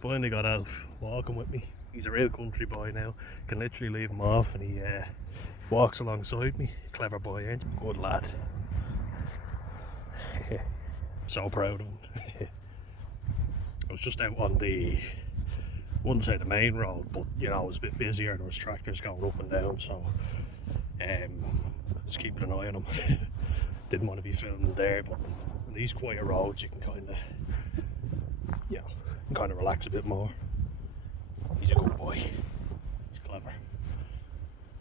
Finally got Alf walking with me. He's a real country boy now. Can literally leave him off and he walks alongside me. Clever boy, ain't he? Good lad. So proud of him. I was just out on the, wouldn't say the main road, but you know, it was a bit busier. There was tractors going up and down, so just keeping an eye on him. Didn't want to be filming there, but on these quieter roads you can kind of relax a bit more. He's a good boy. He's clever.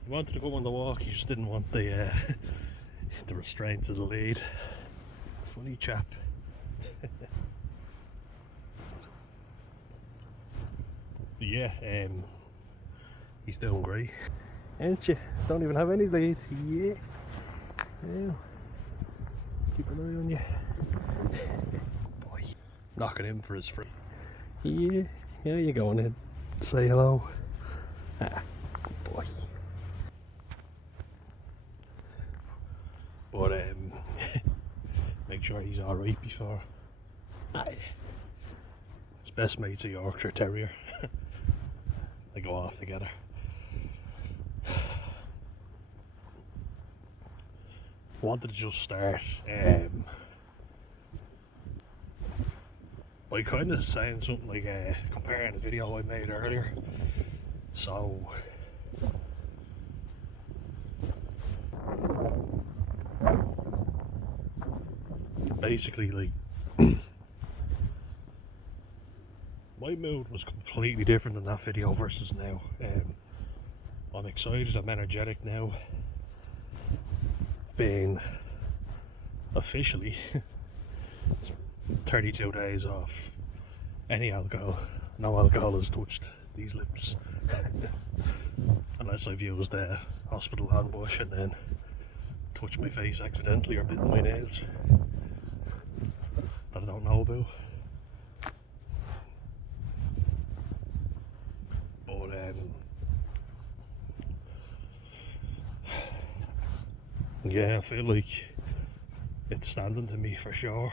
He wanted to go on the walk, he just didn't want the the restraints of the lead. Funny chap. Yeah, he's doing great. Ain't you? Don't even have any lead. Yeah. Yeah. Keep an eye on you. Boy. Knocking him for his free. Yeah. Yeah, you going in. Say hello. Ah, good boy. But make sure he's alright before. His best mate's a Yorkshire Terrier. They go off together. Wanted to just start by kind of saying something like comparing a video I made earlier. So basically, like, my mood was completely different in that video versus now. I'm excited, I'm energetic now. Being officially 32 days off any alcohol. No alcohol has touched these lips. Unless I've used a hospital hand wash and then touched my face accidentally or bitten my nails that I don't know about. But yeah, I feel like it's standing to me for sure.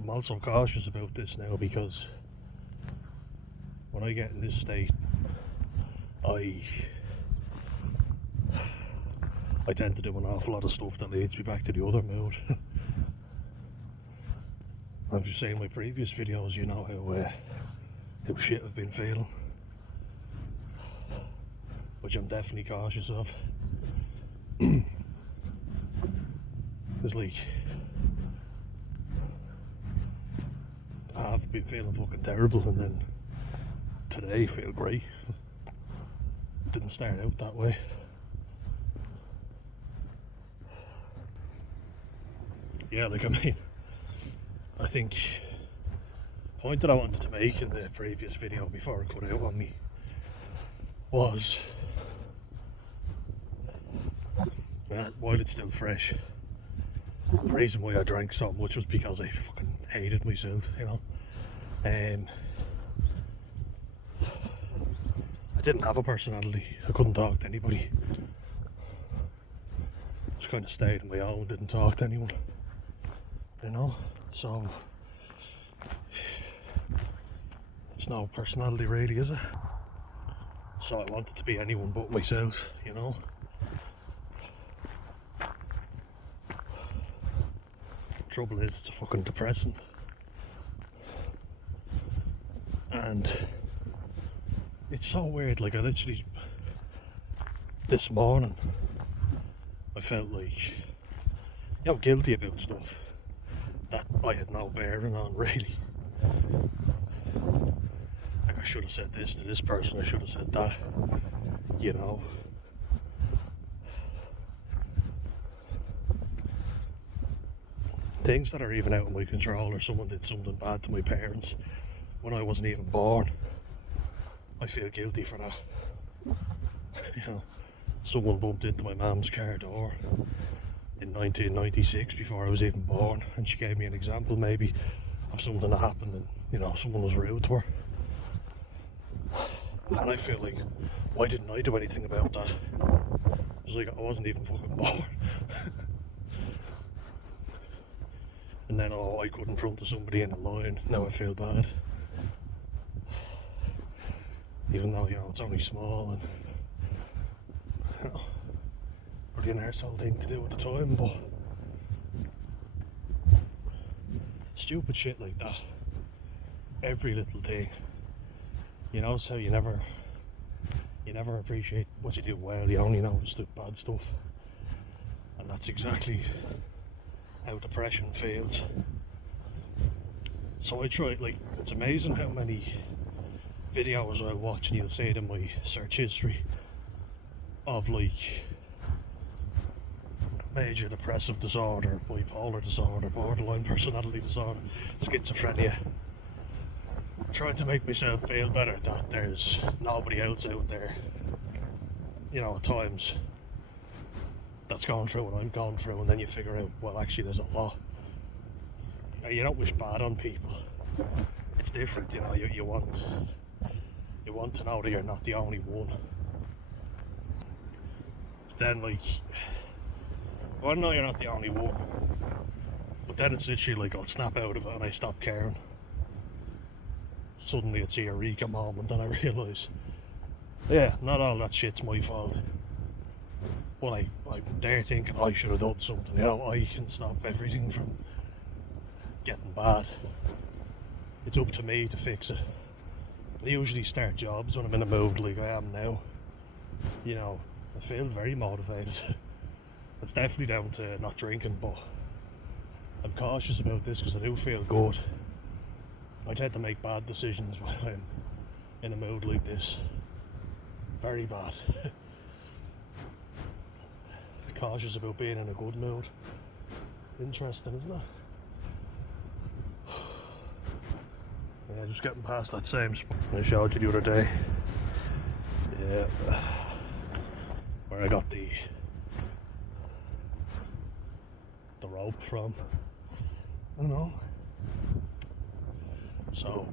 I'm also cautious about this now because when I get in this state, I tend to do an awful lot of stuff that leads me back to the other mood. I've just seen my previous videos, you know how shit I've been feeling, which I'm definitely cautious of. It's like, I've been feeling fucking terrible and then today I feel great. Didn't start out that way. Yeah, like, I mean, I think the point that I wanted to make in the previous video before it cut out on me was, while it's still fresh, the reason why I drank so much was because I fucking hated myself, you know. I didn't have a personality. I couldn't talk to anybody. Just kind of stayed on my own, didn't talk to anyone, you know. So it's no personality really, is it? So I wanted to be anyone but myself, you know. Trouble is, it's a fucking depressant, and it's so weird. Like, I literally this morning I felt like, you know, guilty about stuff that I had no bearing on really. Like, I should have said this to this person, I should have said that, you know. Things that are even out of my control, or someone did something bad to my parents when I wasn't even born. I feel guilty for that. You know, someone bumped into my mum's car door in 1996 before I was even born, and she gave me an example maybe of something that happened and, you know, someone was rude to her. And I feel like, why didn't I do anything about that? It's like I wasn't even fucking born. And then, oh, I couldn't front to somebody in a line, now I feel bad. even though, you know, it's only small and, you know, pretty an arsehole thing to do at the time, but stupid shit like that, every little thing, you know, so you never appreciate what you do well, you only notice the bad stuff, and that's exactly how depression feels. So I try, like, it's amazing how many videos I watch, and you'll see it in my search history, of like major depressive disorder, bipolar disorder, borderline personality disorder, schizophrenia, trying to make myself feel better that there's nobody else out there, you know, at times that's going through what I'm going through, and then you figure out, well, actually there's a lot. You don't wish bad on people, it's different, you know, you want to know that you're not the only one. Then, like, well, no, you're not the only one, but then it's literally like I'll snap out of it and I stop caring. Suddenly it's a eureka moment and I realise, yeah, not all that shit's my fault, but I'm there thinking I should have done something, you know, I can stop everything from getting bad. It's up to me to fix it. I usually start jobs when I'm in a mood like I am now, you know, I feel very motivated. It's definitely down to not drinking, but I'm cautious about this because I do feel good. I tend to make bad decisions when I'm in a mood like this. Very bad. Cautious about being in a good mood. Interesting, isn't it? Yeah, just getting past that same spot I showed you the other day. Yeah. Where I got the rope from. I don't know. So,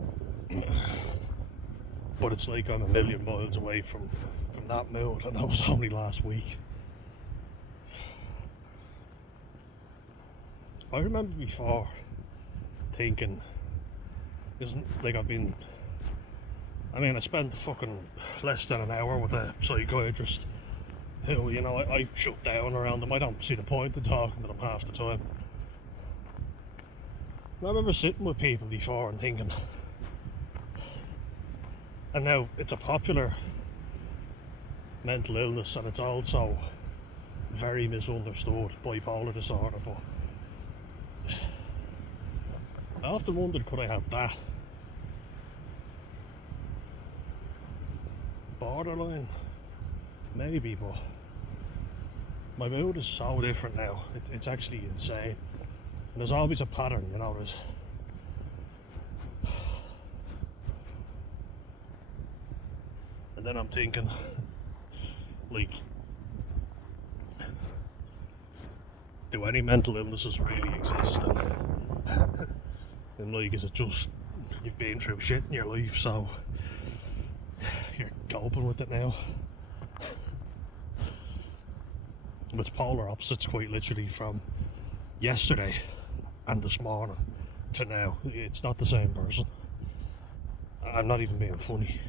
but it's like I'm a million miles away from that mood, and that was only last week. I remember before thinking, isn't like I spent fucking less than an hour with a psychiatrist who, you know, I shut down around them. I don't see the point in talking to them half the time. I remember sitting with people before and thinking, and now it's a popular mental illness and it's also very misunderstood, bipolar disorder, but I often wondered, could I have that? Borderline? Maybe, but my mood is so different now, it's actually insane. And there's always a pattern, you know, and then I'm thinking, like, do any mental illnesses really exist? And like, is it just you've been through shit in your life, so you're coping with it now? It's polar opposites, quite literally, from yesterday and this morning to now. It's not the same person. I'm not even being funny.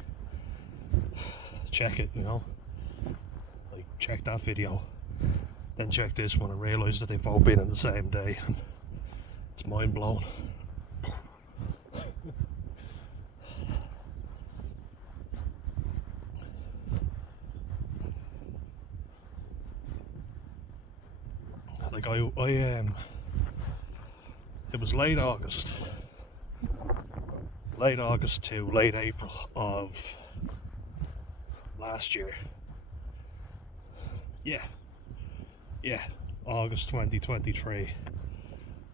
Check it, you know, like, check that video, then check this one and realise that they've both been in the same day, and it's mind blowing. Like it was late August to late April of last year. Yeah, August 2023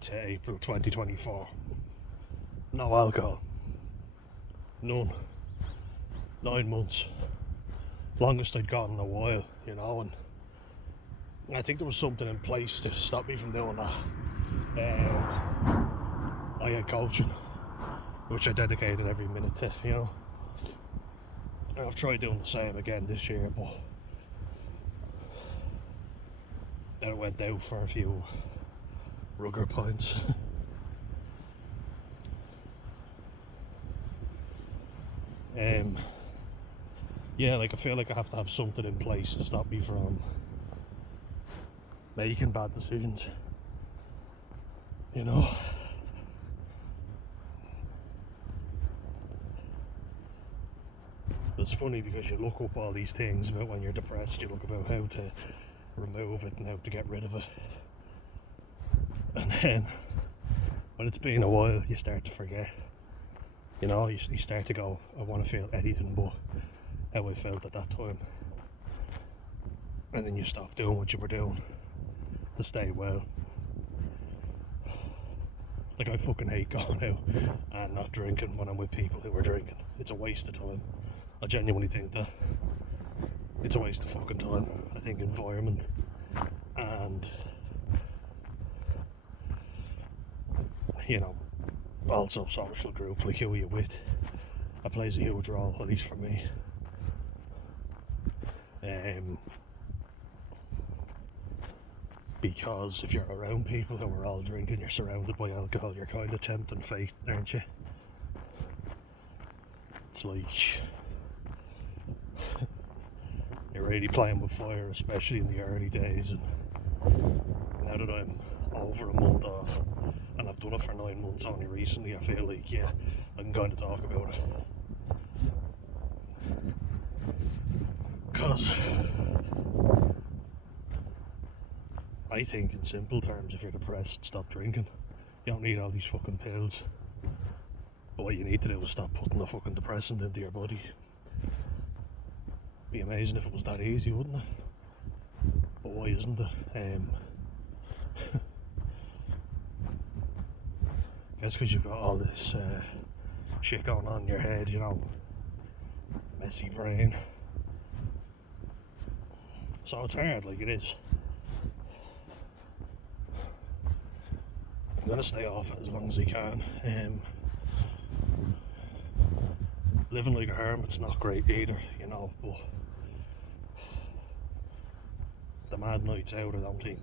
to April 2024. No alcohol. None. 9 months. Longest I'd gone in a while, you know, and I think there was something in place to stop me from doing that. I had coaching, which I dedicated every minute to, you know. And I've tried doing the same again this year, but then I went out for a few rugger pints. yeah, like I feel like I have to have something in place to stop me from making bad decisions, you know. It's funny because you look up all these things about when you're depressed, you look about how to remove it and how to get rid of it, and then when it's been a while you start to forget, you know. You start to go, I want to feel anything but how I felt at that time, and then you stop doing what you were doing to stay well. Like, I fucking hate going out and not drinking when I'm with people who are drinking. It's a waste of time. I genuinely think that it's a waste of fucking time. I think environment and, you know, also social group, like who are you with, that plays a huge role, at least for me. Because if you're around people who are all drinking, you're surrounded by alcohol, you're kind of tempting fate, aren't you? It's like you're really playing with fire, especially in the early days. And now that I'm over a month off, and I've done it for 9 months only recently, I feel like, yeah, I can kind of talk about it. Because I think, in simple terms, if you're depressed, stop drinking. You don't need all these fucking pills. But what you need to do is stop putting the fucking depressant into your body. Be amazing if it was that easy, wouldn't it? But why isn't it? I guess because you've got all this shit going on in your head, you know, messy brain. So it's hard, like it is. I'm gonna stay off it as long as I can. Living like a hermit's not great either, you know, but the mad nights out, I don't think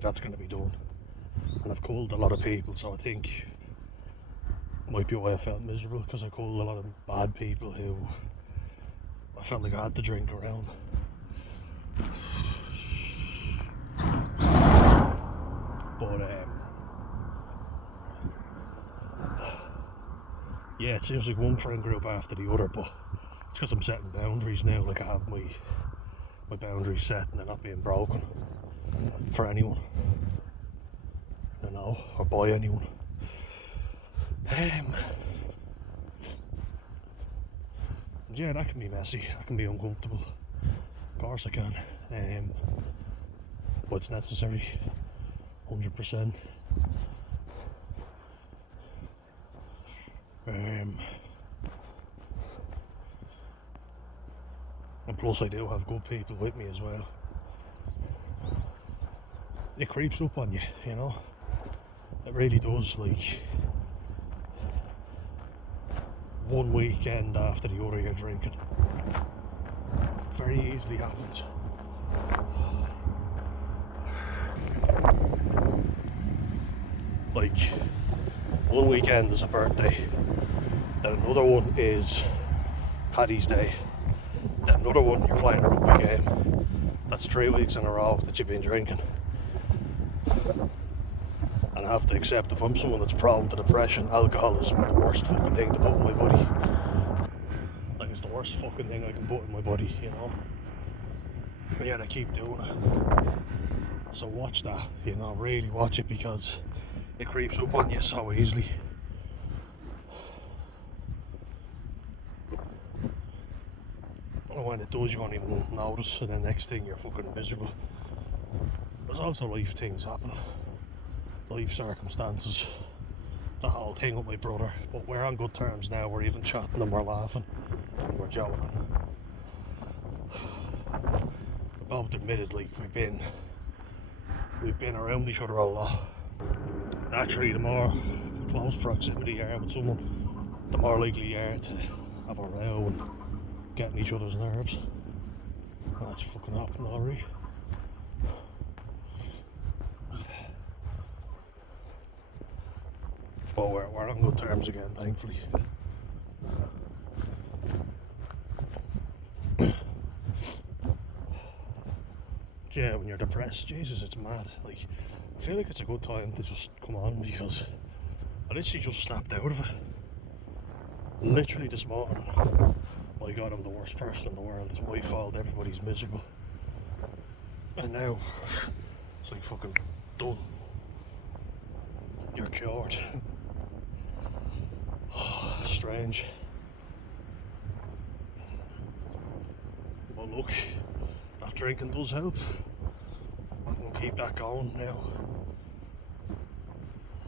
that's gonna be done. And I've called a lot of people, so I think it might be why I felt miserable, because I called a lot of bad people who I felt like I had to drink around. But yeah, it seems like one friend group after the other, but it's because I'm setting boundaries now. Like, I have my boundaries set and they're not being broken for anyone, you know, or by anyone. Yeah, that can be messy, that can be uncomfortable, of course it can, but it's necessary, 100%. And plus I do have good people with me as well. It creeps up on you, you know, it really does. Like, one weekend after the other you're drinking, it very easily happens. Like, one weekend is a birthday, then another one is Paddy's Day, then another one you're playing a rugby game. That's 3 weeks in a row that you've been drinking. And I have to accept, if I'm someone that's prone to depression, alcohol is the worst fucking thing to put in my body. Like, it's the worst fucking thing I can put in my body, you know. But yeah, I keep doing it. So watch that, you know, really watch it, because it creeps up on you so easily. And when it does, you won't even notice, and then next thing you're fucking miserable. There's also life things happening, life circumstances, the whole thing with my brother, but we're on good terms now. We're even chatting and we're laughing and we're joking. We both admitted, like, we've been around each other a lot. Naturally, the more close proximity you are with someone, the more likely you are to have a row and get on each other's nerves. And that's fucking happened already. But we're on good terms again, thankfully. yeah, when you're depressed, Jesus, it's mad. Like, I feel like it's a good time to just come on, because I literally just snapped out of it. Literally this morning. My God, I'm the worst person in the world. It's my fault. Everybody's miserable. And now, it's like fucking done. You're cured. Strange. But look, that drinking does help. I can keep that going now.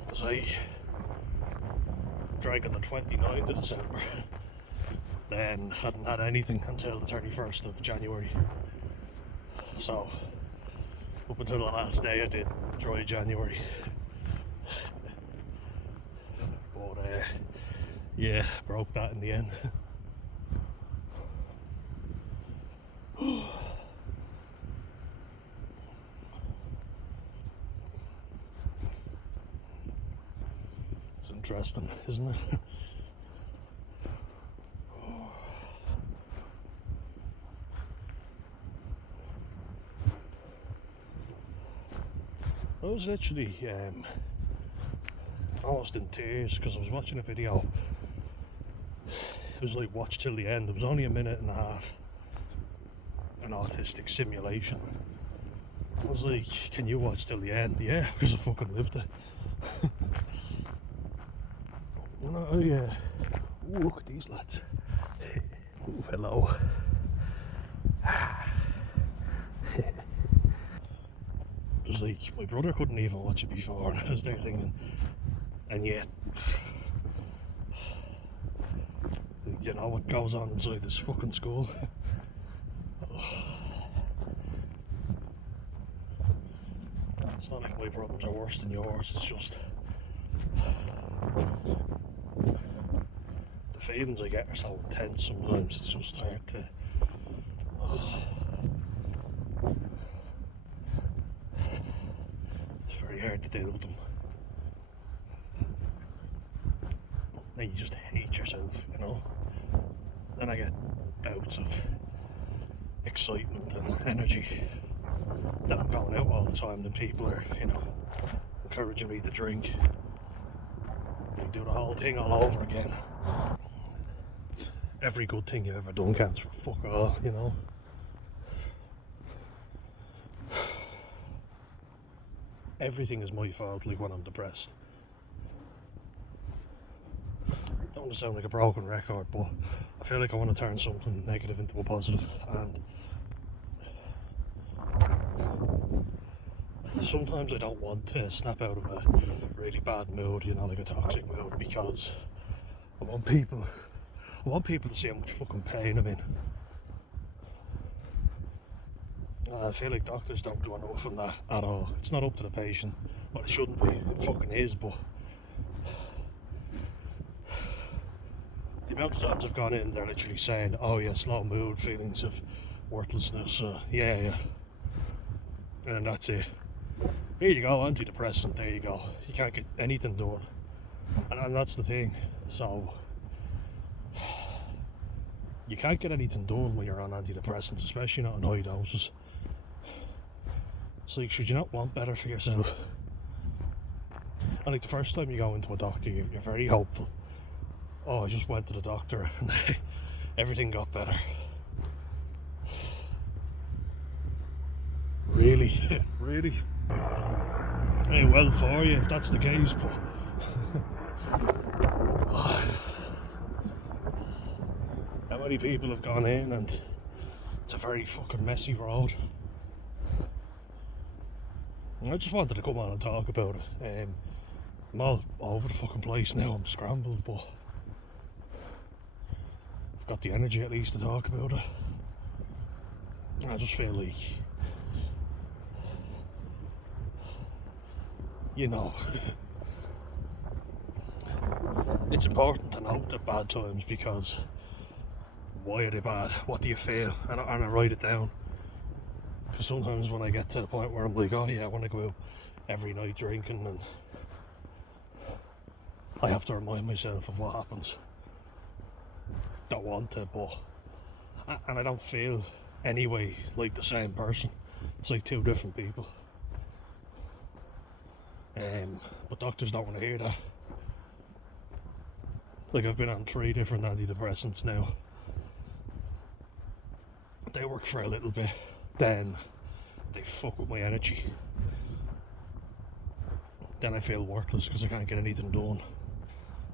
Because I drank on the 29th of December. Then hadn't had anything until the 31st of January. So, up until the last day I did dry January. But yeah, broke that in the end. It's interesting, isn't it? I was literally almost in tears because I was watching a video. It was like watch till the end. It was only a minute and a half. An autistic simulation. I was like, can you watch till the end? Yeah, because I fucking lived it. Ooh, look at these lads. Ooh, hello. It was like, my brother couldn't even watch it before, and I was there thinking, and yet, you know what goes on inside this fucking school? It's not like my problems are worse than yours, it's just the feelings I get are so intense sometimes, it's just hard to it's very hard to deal with them. And you just hate yourself, you know. Then I get bouts of excitement and energy that I'm going out all the time, and people are, you know, encouraging me to drink. We do the whole thing all over again. Every good thing you've ever done counts for fuck all, you know. Everything is my fault, like when I'm depressed. I don't want to sound like a broken record, but I feel like I want to turn something negative into a positive, and sometimes I don't want to snap out of a really bad mood, you know, like a toxic mood, because I want people to see how much fucking pain I'm in. I feel like doctors don't do enough of that at all. It's not up to the patient. Well, it shouldn't be. It fucking is, but the amount of times I've gone in, they're literally saying, oh yeah, slow mood, feelings of worthlessness, yeah. And that's it. Here you go, antidepressant, there you go. You can't get anything done. And that's the thing. So, you can't get anything done when you're on antidepressants, especially not in high doses. It's like, should you not want better for yourself? And like the first time you go into a doctor, you're very hopeful. Oh, I just went to the doctor and everything got better. Really? Really? Hey, well for you if that's the case, but how many people have gone in and it's a very fucking messy road. I just wanted to come on and talk about it. I'm all over the fucking place now, I'm scrambled, but I've got the energy at least to talk about it. I just feel like, you know, it's important to note the bad times, because why are they bad? What do you feel? And I write it down. Because sometimes when I get to the point where I'm like, oh yeah, I want to go out every night drinking, and I have to remind myself of what happens. Don't want to, but and I don't feel anyway like the same person. It's like two different people. But doctors don't want to hear that. Like, I've been on 3 different antidepressants now. They work for a little bit, then they fuck with my energy. Then I feel worthless because I can't get anything done.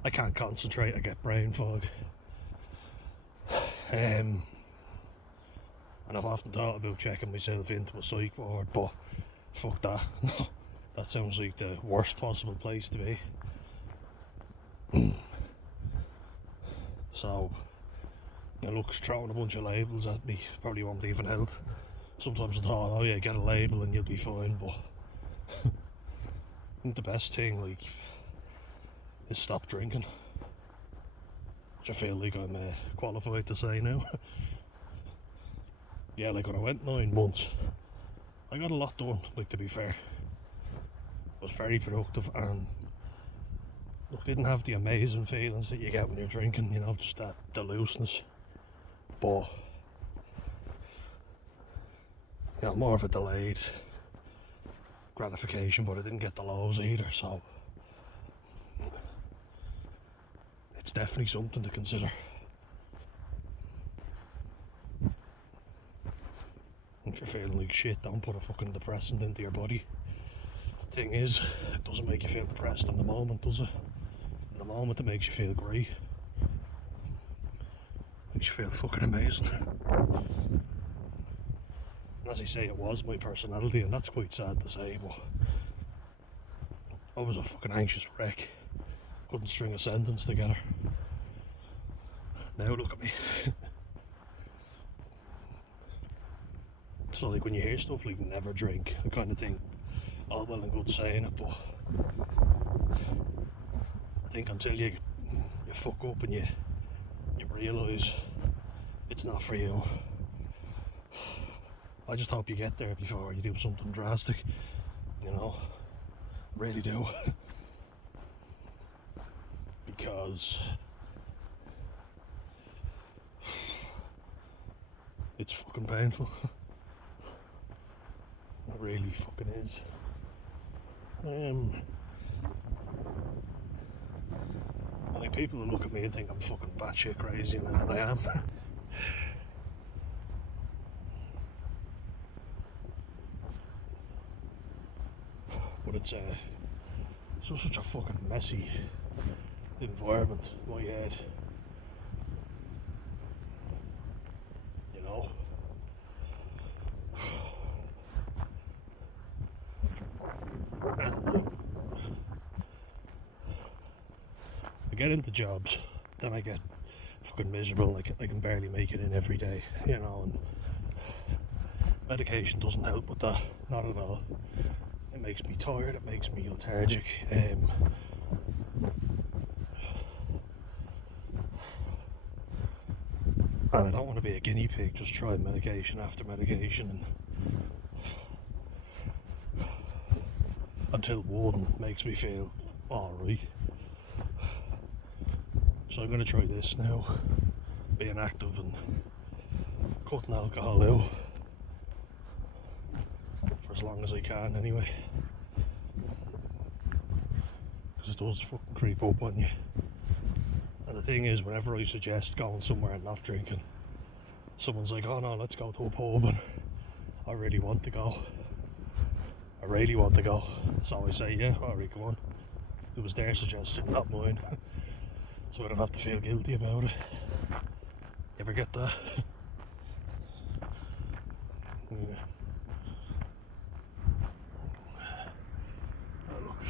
I can't concentrate, I get brain fog. And I've often thought about checking myself into a psych ward, but fuck that. That sounds like the worst possible place to be. So, look, throwing a bunch of labels at me probably won't even help. Sometimes I thought, oh yeah, get a label and you'll be fine, but I think the best thing, like, is stop drinking. Which I feel like I'm qualified to say now. Yeah, like when I went 9 months, I got a lot done, like, to be fair. I was very productive and look, didn't have the amazing feelings that you get when you're drinking, you know, just that, the looseness. But, you know, more of a delayed gratification, but I didn't get the lows either, so it's definitely something to consider. If you're feeling like shit, don't put a fucking depressant into your body. Thing is, it doesn't make you feel depressed in the moment, does it? In the moment it makes you feel great. Makes you feel fucking amazing. And as I say, it was my personality, and that's quite sad to say, but I was a fucking anxious wreck. Couldn't string a sentence together. Now look at me. So like when you hear stuff like never drink, I kind of think, all well and good saying it, but I think until you fuck up and you realise it's not for you, I just hope you get there before you do something drastic, you know, really do. Because it's fucking painful. It really fucking is. I think people will look at me and think I'm fucking batshit crazy, and I am. But it's such a fucking messy environment, my head. You know? I get into jobs, then I get fucking miserable, I can barely make it in every day, you know, and medication doesn't help with that, not at all. It makes me tired, it makes me lethargic, and I don't want to be a guinea pig just trying medication after medication and until one makes me feel alright. So I'm going to try this now, being active and cutting alcohol out for as long as I can anyway, because it does fucking creep up on you. And the thing is, whenever I suggest going somewhere and not drinking, someone's like, oh no, let's go to a pub, and I really want to go. So I say, yeah, alright, come on. It was their suggestion, not mine. So I don't have to feel guilty about it. You ever get that? Yeah. Oh, look.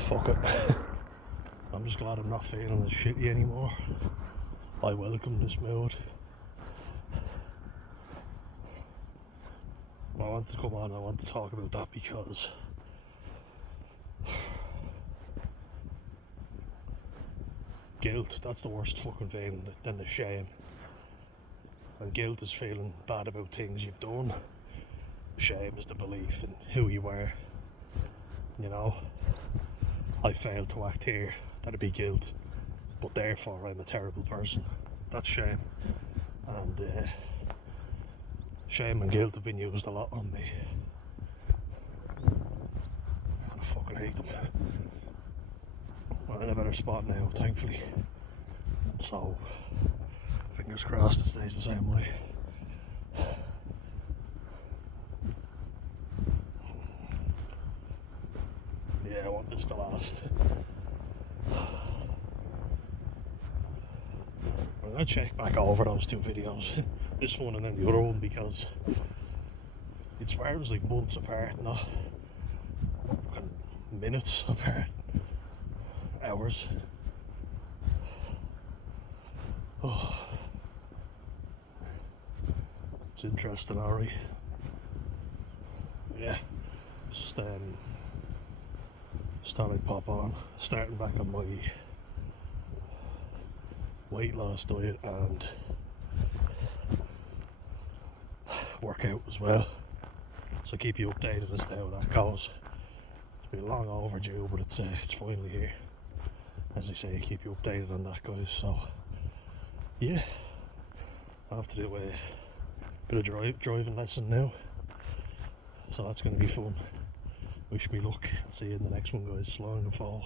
Fuck it. I'm just glad I'm not feeling as shitty anymore. I welcome this mood. I want to come on, I want to talk about that because guilt, that's the worst fucking feeling than the shame. And guilt is feeling bad about things you've done. Shame is the belief in who you were. You know, I failed to act here, that'd be guilt. but therefore I'm a terrible person. That's shame. And shame and guilt have been used a lot on me. I fucking hate them. I'm in a better spot now, thankfully. So, fingers crossed it stays the same way. Yeah, I want this to last. I'm gonna check back over those two videos, this one and then the other one, because it swears like months apart, not minutes apart, hours. Oh, it's interesting, alright. Yeah, just thought I'd pop on, starting back on my weight loss diet and workout as well, so keep you updated as to how that goes. It's been long overdue, but it's finally here. As I say, keep you updated on that, guys. So yeah, I have to do a bit of driving lesson now, so that's going to be fun. Wish me luck. See you in the next one, guys. Slow and fall.